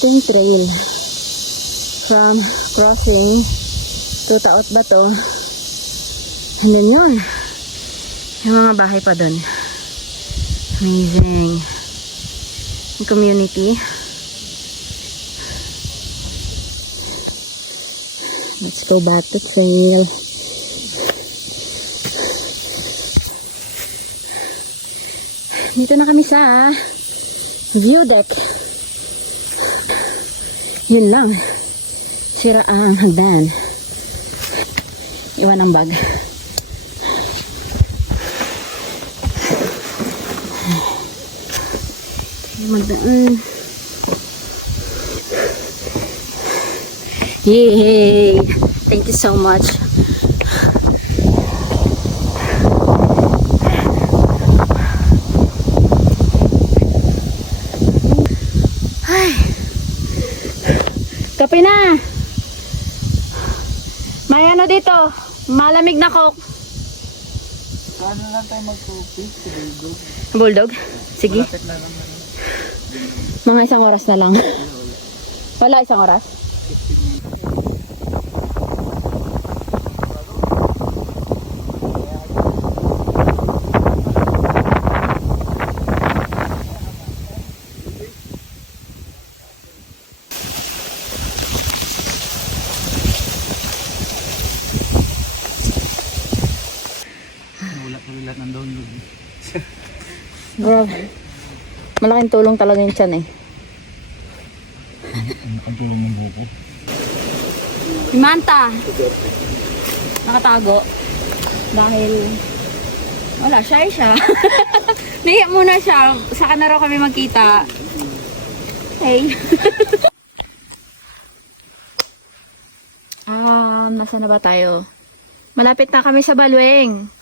walking trail from crossing to Taot Bato. And then yun, yung mga bahay pa dun. Amazing. Yung community. Let's go back to trail. Dito na kami sa view deck. Yun lang. Sira ang hagdan. Iwan ang bag. Magdaan. Yay! Thank you so much. Ay. Kape na. May ano dito? Malamig na coke. Paano lang tayo mag-coffee? Bulldog. Bulldog? Sige. Malapit na naman. Mga isang oras na lang. Wala isang oras? Wala ko lahat ng download. Grabe. Malaking tulong talaga yung tiyan eh. Ang tulong ng buko. Manta! Nakatago. Dahil wala, shy siya. Nahiya muna siya. Saka na raw kami magkita. Hey. Nasa na ba tayo? Malapit na kami sa Balueng.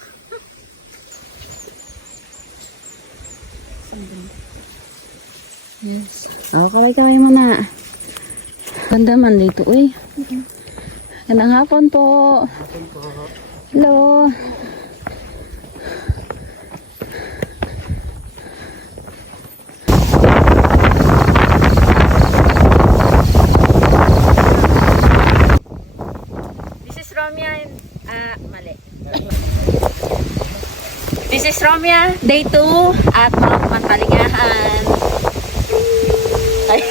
Yes. Oh, kaway-kaway mo na. Ganda man dito, uy. Gandang hapon po. Hello. This is Romia and mali. This is Romia, day 2 at Mount Mantaligahan. Ay.